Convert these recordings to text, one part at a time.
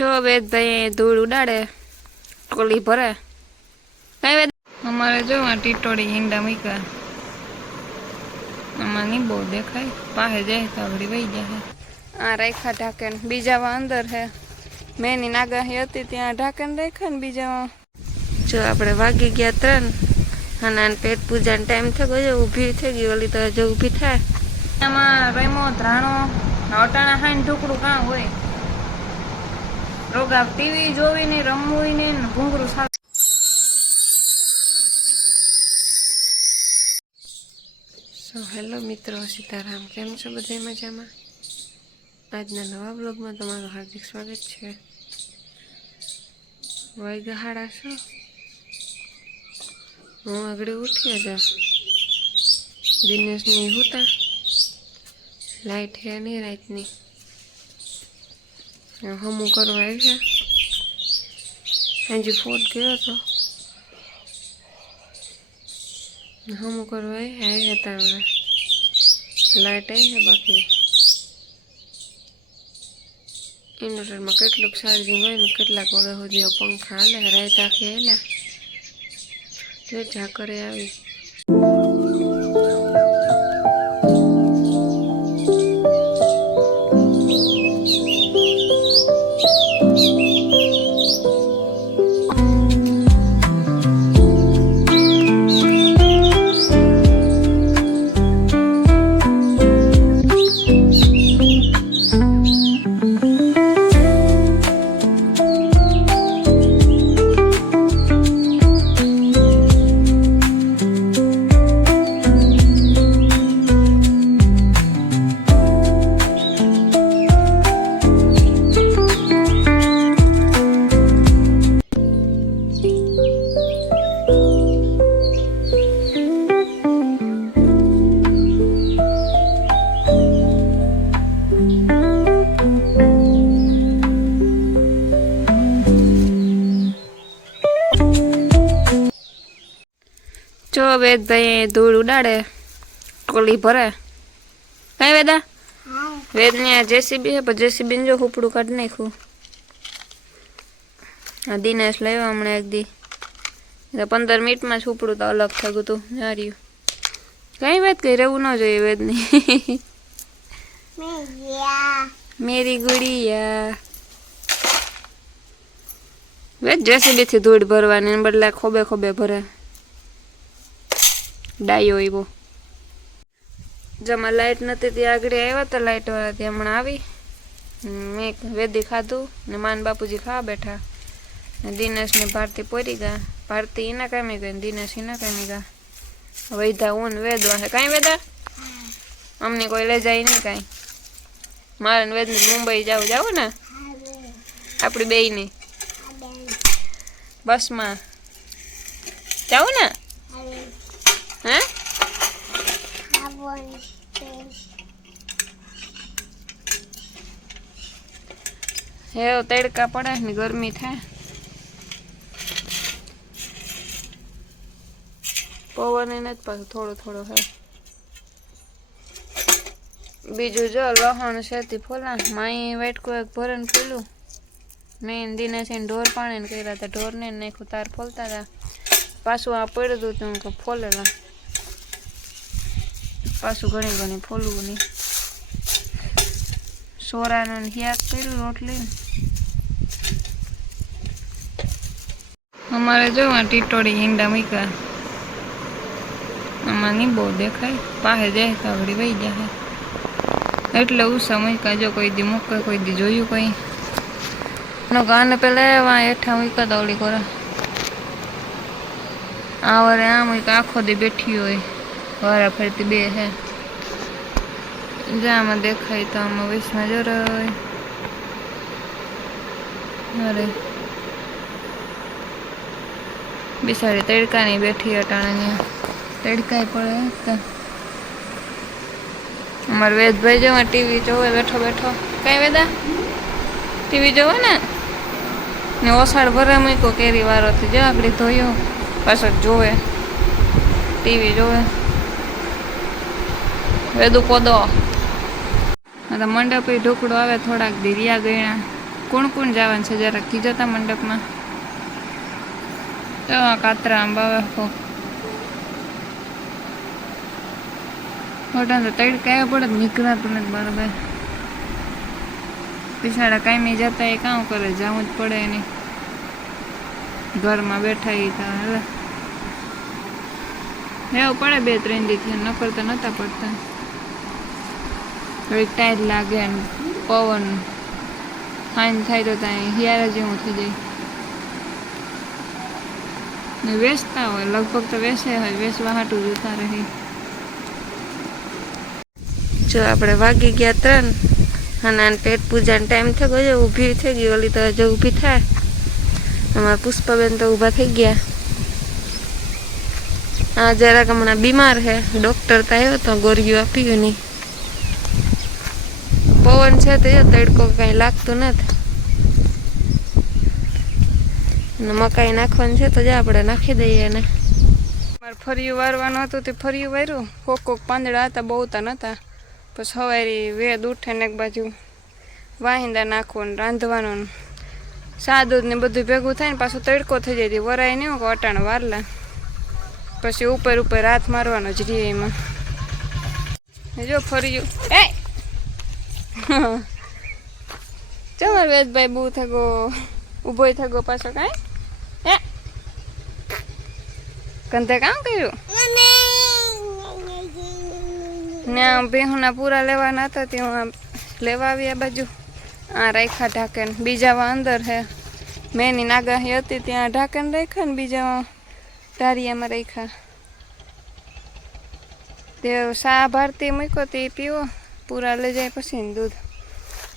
જો વેદ ભાઈ ધૂળ ઉડાડે ટોલી ભરે કઈ વેદ અમારે જો ટીટોડી ઈંડા મૂક્યા આમાં નહીં બહુ દેખાય પાસે જાય તો આગળ વહી જાય આ રાખ્યા ઢાંકણ બીજામાં અંદર હે મેની નાગાહી હતી ત્યાં ઢાંકણ રાખ્યા ને બીજામાં જો આપણે વાગી ગયા 3 અને પેટ પૂજાનો ટાઈમ થઈ ગયો ઊભી થઈ ગઈ ઓલી તો હજુ ઊભી થાય આમાં રેમો ધ્રાણો અટાણા ખાઈને ઢોકળું કાં હોય રોગા ટીવી જોવીને રમવું ને ઘૂંઘરું સાવ હેલો મિત્રો સીતારામ કેમ છો બધા મજામાં આજના નવા બ્લોગમાં તમારું હાર્દિક સ્વાગત છે વાગ્યા 6:30 હું આગળ ઉઠી જા દિનેશની હોતા લાઈટ હે નહીં રાતની હમું કરવા આવ્યા હજી ફોન કર્યો હતો હમું કરવા આવ્યા હતા હવે લાઈટ આવી છે બાકી ઇન્વર્ટરમાં કેટલુંક ચાર્જિંગ હોય ને કેટલાક વાગ્યા સુધી પંખા હાલે રાત આખી હાલ્યા જો ઝાકરે આવી જો વેદ ભાઈ ધૂળ ઉડાડે ટોલી ભરે કઈ વેદા વેદ ને આ જેસીબી હે પણ જેસીબી ને જો ઉપડું કાઢી નાખ્યું આ દિનેશ લાવ્યો હમણાં એક દી 15 મિનિટમાં જ ઉપડું તો અલગ થઈ ગયું તું જાર્યું કઈ વાત કઈ રહેવું ન જોઈએ વેદની મેરી ગુડિયા વેદ જેસીબી થી ધૂળ ભરવાની બદલે ખોબે ખોબે ભરે ડાયો એવો જમા લાઈટ નથી ત્યાં આગળ આવ્યા તો લાઈટ વાળા ત્યાં હમણાં આવી મેં વેદી ખાધું ને માન બાપુજી ખાવા બેઠા ને દિનેશ ને ભારતી પોરી ગયા ભારતી એના કામી ગઈ ને દિનેશ એના કામી ગયા વૈધા ઊન વેદવા છે કાંઈ વેદા અમને કોઈ લઈ જાય નહીં કાંઈ મારે ને વેદની મુંબઈ જાવું ને આપણી બેયની બસમાં જાવું ને હે હે તડકા પડે ને ગરમી થાય પવન એને જ પાછું થોડો થોડો હે બીજું જો લહણ શેતી ફોલા માઈ વાટકો એક ભરણ ફૂલું મેં દિનેશ ઢોર પાણી કર્યા હતા ઢોરને નાખ્યું તાર ફોલતા હતા પાછું આ પડ્યું હતું કે ફોલેલા પાછું ઘણી ઘણી ફોલવું નહીં સોરાનું હિયાક કર્યું રોટલી અમારે જો ટીટોડી ઈંડા મૂક્યા આમાં નહીં બહુ દેખાય પાસે જાય તો આગળ વહી જાય એટલે ઉષા મૂક્યા જો કોઈ દી મૂકે કોઈ દી જોયું કઈ નો ગાને પેલા એવા હેઠા મૂક્યા તો ઓલી કોરા આ વરે આમ આખો દી બેઠી હોય વારા ફરતી બે હે જામાં દેખાય તો આમાં વિસમાં જરાય અરે બિસાડી તડકાની બેઠી અટાણાની તડકાય પડે અમારે વેદભાઈ જવા ટીવી જોવે બેઠો બેઠો કઈ વેદા ટીવી જોવે ને ઓસાડ ભરે મૂક્યો કેરી વારોથી જો આગળ ધોયો પાછળ જોવે ટીવી જોવે વેદુ કોદો મંડપી ઢોકળો આવે થોડાક દી રિયા ગયણા કોણ કોણ જવાનું છે જરાક કીધો તા મંડપમાં? તો કાતરા બાવા મોટા તો તૈડ કયા પડે નીકળાતું નથી બરાબર. પીછાડા કાંઈ જતા એ કામ કરે, જવું જ પડે નહીં. ઘરમાં બેઠા એ તો હવે રહેવું પડે 2-3 દીથી, નકર તો નહોતા પડતા. થોડીક ટાઈટ લાગે ને પવન હાન થાય તો ત્યાં હિયારા જેવું થઈ જાય ને. વેચતા હોય લગભગ તો વેચે હોય, વેચવા હાટું જોતા રહી. જો આપણે વાગી ગયા 3 અને પેટ પૂજાનો ટાઈમ થઈ ગયો. ઊભી થઈ ગઈ ઓલી તો હજુ ઊભી થાય. અમારા પુષ્પાબેન તો ઊભા થઈ ગયા. આ જરાક હમણાં બીમાર છે, ડૉક્ટર તો આવ્યો તો ગોળીઓ આપી ગયો નહીં. પવન છે તો તડકો કાંઈ લાગતું નથી. મકાઈ નાખવાનું છે તો આપણે નાખી દઈએ ને. મારે ફરિયું વારવાનું હતું તે ફરિયું વાર્યું. કોક પાંદડા હતા, બહુ તો નહોતા. પછી સવારે વેદ ઉઠે ને એક બાજુ વાહિંદા નાખવાનું, રાંધવાનું, સા દૂધ ને બધું ભેગું થાય ને પાછું તડકો થઈ જાય. વરાય નહીં કે અટાણ વારલા. પછી ઉપર હાથ મારવાનો જ રહે એમાં. જો ફર્યું એ ચમર વેદભાઈ બહુ થગો ઊભો થગો પાછો કાંઈ કંધે કામ કર્યું ને. ભેહુના પૂરા લેવાના હતા તે હું લેવા આવી. આ બાજુ આ રાખ્યા ઢાંકણ, બીજા અંદર હે. મેની નાગાહી હતી ત્યાં ઢાંકણ રાખ્યા ને બીજા ધારિયામાં રાખ્યા. તે શા ભારતી મૂક્યો તે પીવો, પૂરા લઈ જાય પછી દૂધ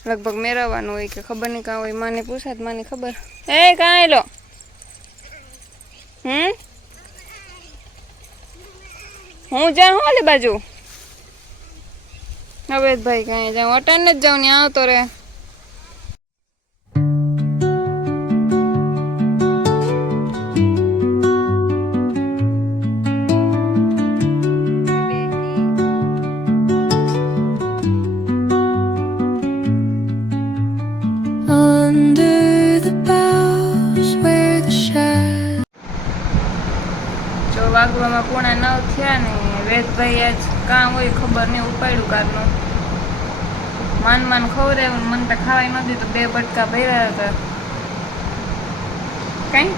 લગભગ મેળવવાનું હોય કે ખબર નહીં કાં હોય. માને પૂછાત માની ખબર. એ કાં લો હું જાઉં ઓલી બાજુ. હવે ભાઈ કાંઈ જાઉં અટાણ જ જાઉં ને આવતો રે. વાગવામાં 9:15 થયા ને વેદભાઈ આજ કામ હોય ખબર નહીં ઉપાડ્યું કારનું. માન ખવડાવ્યું, મને તો ખાવાય ન દીધું. 2 બટકા ભર્યા હતા. કઈ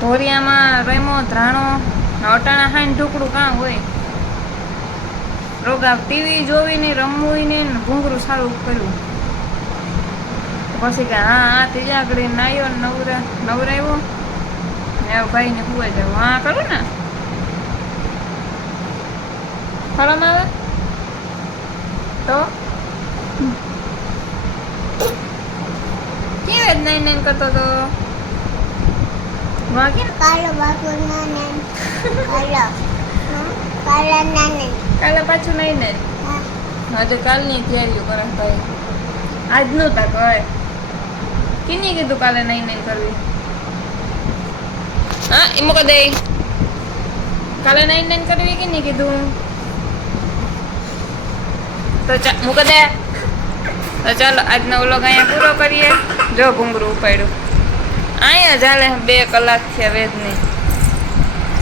ધોરિયામાં રેમો ધ્રાણો અટાણા ખાઈને ઢોકળું કામ હોય. રોગા ટીવી જોવી નહીં, રમવું નહીં ને ઘૂંઘરું સારું કર્યું. પછી કે હા ત્રીજા આગળ નાયો નવરાવ્યો ને ભાઈ ને હુવા જાવ. હા કરું ને ફરમ આવે તો કેવી નાઈ કરતો તો કાલે પાછું નહીં ને હજુ કાલની તૈયારીઓ કરે ભાઈ. આજનું તા કહે કિની કીધું કાલે નહીં કરવી. હા એ મૂકો દે. કાલે નહીં કરવી કિની કીધું તો મૂકો દે. તો ચાલો આજનો વ્લોગ અહીંયા પૂરો કરીએ. જો ઘૂંઘરું ઉપાડ્યું અહીંયા ચાલે 2 કલાક થયા વેદની.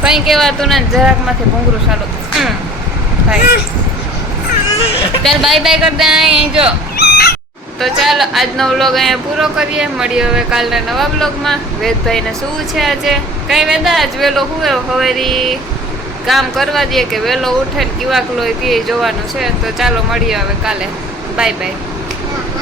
કંઈ કહેવાતું ને જરાકમાંથી ઘૂંઘરું ચાલુ થાય. ત્યારે બાય બાય કરતા અહીં જો. તો ચાલો આજનો વ્લોગ અહીંયા પૂરો કરીએ. મળીએ હવે કાલના નવા વ્લોગમાં. વેદભાઈને શું છે આજે કઈ વેદા આજ વહેલો હુવે હવેરી કામ કરવા દે કે વહેલો ઉઠે ને કેવાક લોહી પીએ જોવાનું છે. તો ચાલો મળીએ હવે કાલે. Bye bye.